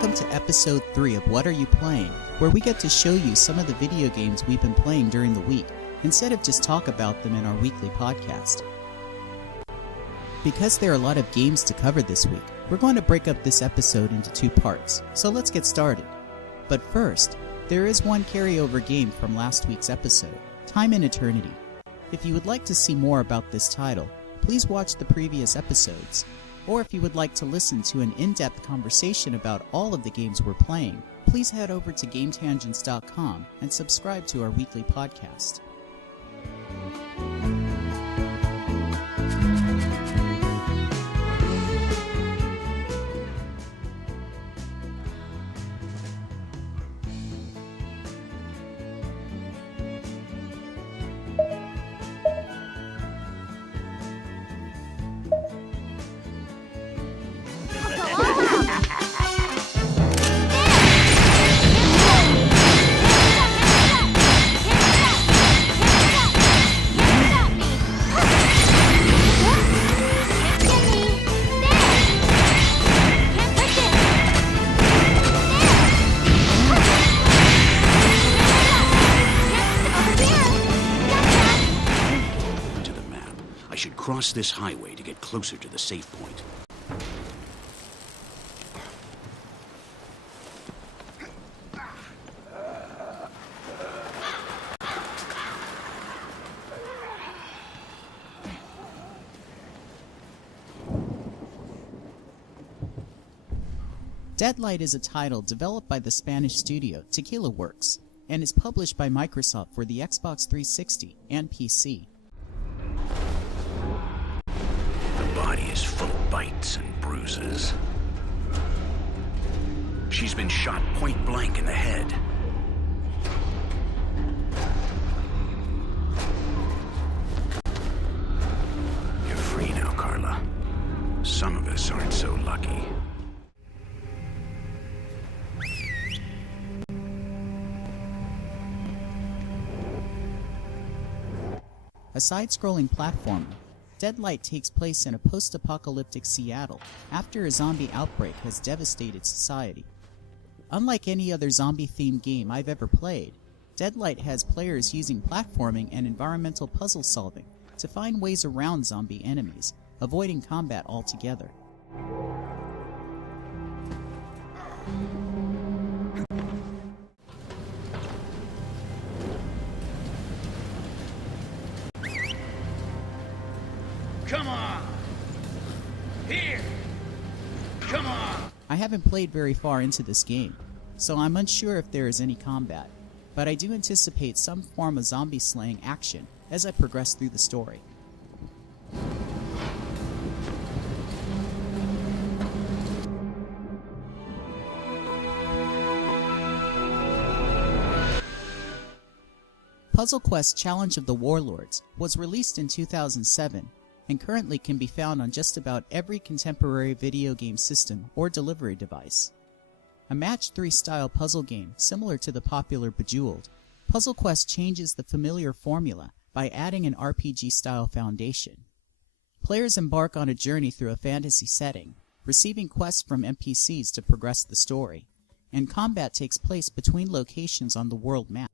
Welcome to episode 3 of What Are You Playing, where we get to show you some of the video games we've been playing during the week, instead of just talk about them in our weekly podcast. Because there are a lot of games to cover this week, we're going to break up this episode into 2 parts, so let's get started. But first, there is one carryover game from last week's episode, Time and Eternity. If you would like to see more about this title, please watch the previous episodes. Or if you would like to listen to an in-depth conversation about all of the games we're playing, please head over to GameTangents.com and subscribe to our weekly podcast. Cross this highway to get closer to the safe point. Deadlight is a title developed by the Spanish studio Tequila Works and is published by Microsoft for the Xbox 360 and PC. Body is full of bites and bruises. She's been shot point blank in the head. You're free now, Carla. Some of us aren't so lucky. A side-scrolling platformer, Deadlight takes place in a post-apocalyptic Seattle after a zombie outbreak has devastated society. Unlike any other zombie-themed game I've ever played, Deadlight has players using platforming and environmental puzzle solving to find ways around zombie enemies, avoiding combat altogether. Come on! Here! Come on! I haven't played very far into this game, so I'm unsure if there is any combat, but I do anticipate some form of zombie slaying action as I progress through the story. Puzzle Quest Challenge of the Warlords was released in 2007 and currently can be found on just about every contemporary video game system or delivery device. A Match 3 style puzzle game similar to the popular Bejeweled, Puzzle Quest changes the familiar formula by adding an RPG style foundation. Players embark on a journey through a fantasy setting, receiving quests from NPCs to progress the story, and combat takes place between locations on the world map.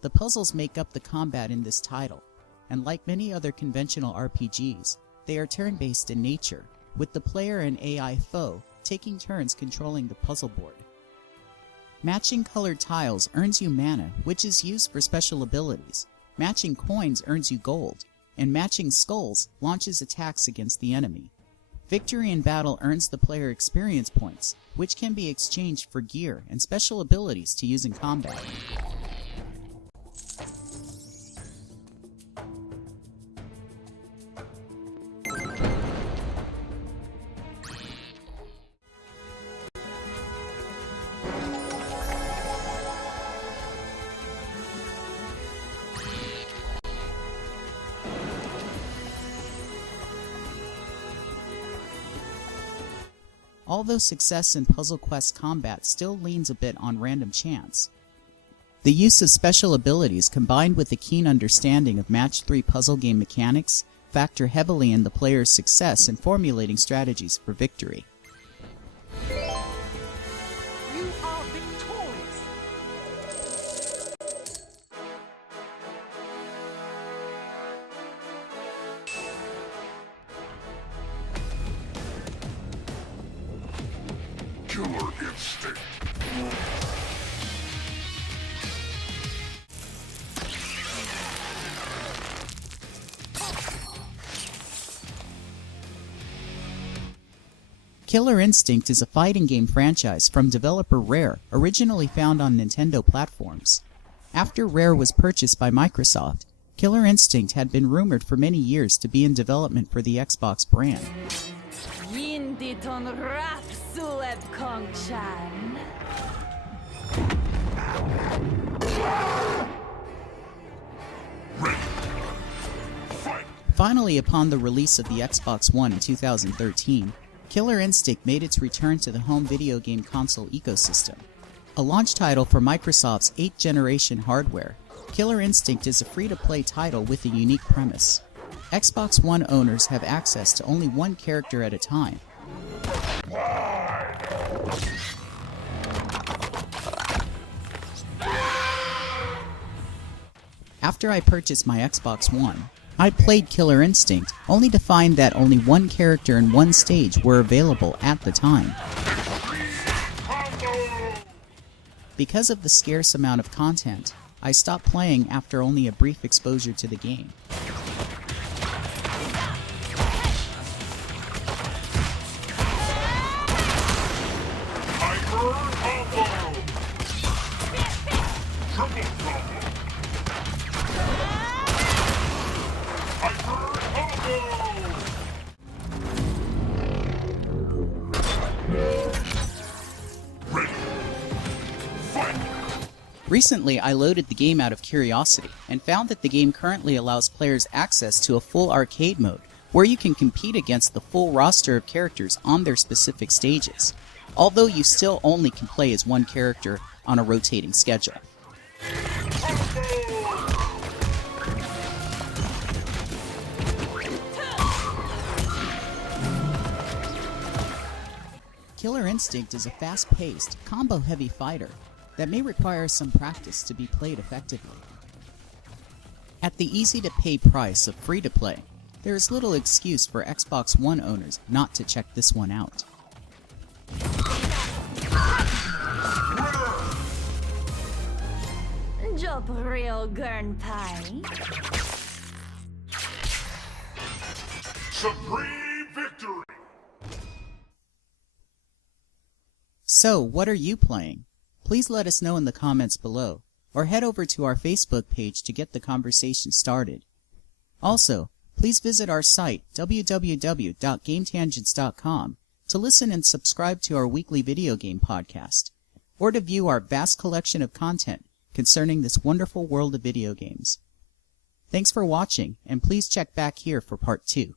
The puzzles make up the combat in this title, and like many other conventional RPGs, they are turn-based in nature, with the player and AI foe taking turns controlling the puzzle board. Matching colored tiles earns you mana, which is used for special abilities. Matching coins earns you gold, and matching skulls launches attacks against the enemy. Victory in battle earns the player experience points, which can be exchanged for gear and special abilities to use in combat. although success in Puzzle Quest combat still leans a bit on random chance. The use of special abilities combined with a keen understanding of Match 3 puzzle game mechanics factor heavily in the player's success in formulating strategies for victory. You are victorious! Killer instinct. Killer Instinct is a fighting game franchise from developer Rare, originally found on Nintendo platforms. After Rare was purchased by Microsoft, Killer Instinct had been rumored for many years to be in development for the Xbox brand. Finally, upon the release of the Xbox One in 2013, Killer Instinct made its return to the home video game console ecosystem. A launch title for Microsoft's 8th generation hardware, Killer Instinct is a free-to-play title with a unique premise. Xbox One owners have access to only one character at a time. After I purchased my Xbox One, I played Killer Instinct, only to find that only one character and one stage were available at the time. Because of the scarce amount of content, I stopped playing after only a brief exposure to the game. Recently, I loaded the game out of curiosity and found that the game currently allows players access to a full arcade mode, where you can compete against the full roster of characters on their specific stages, although you still only can play as one character on a rotating schedule. Killer Instinct is a fast-paced, combo-heavy fighter that may require some practice to be played effectively. At the easy-to-pay price of free-to-play, there is little excuse for Xbox One owners not to check this one out. Job real gurn pie. Supreme victory! So, what are you playing? Please let us know in the comments below, or head over to our Facebook page to get the conversation started. Also, please visit our site, www.gametangents.com, to listen and subscribe to our weekly video game podcast, or to view our vast collection of content concerning this wonderful world of video games. Thanks for watching, and please check back here for part 2.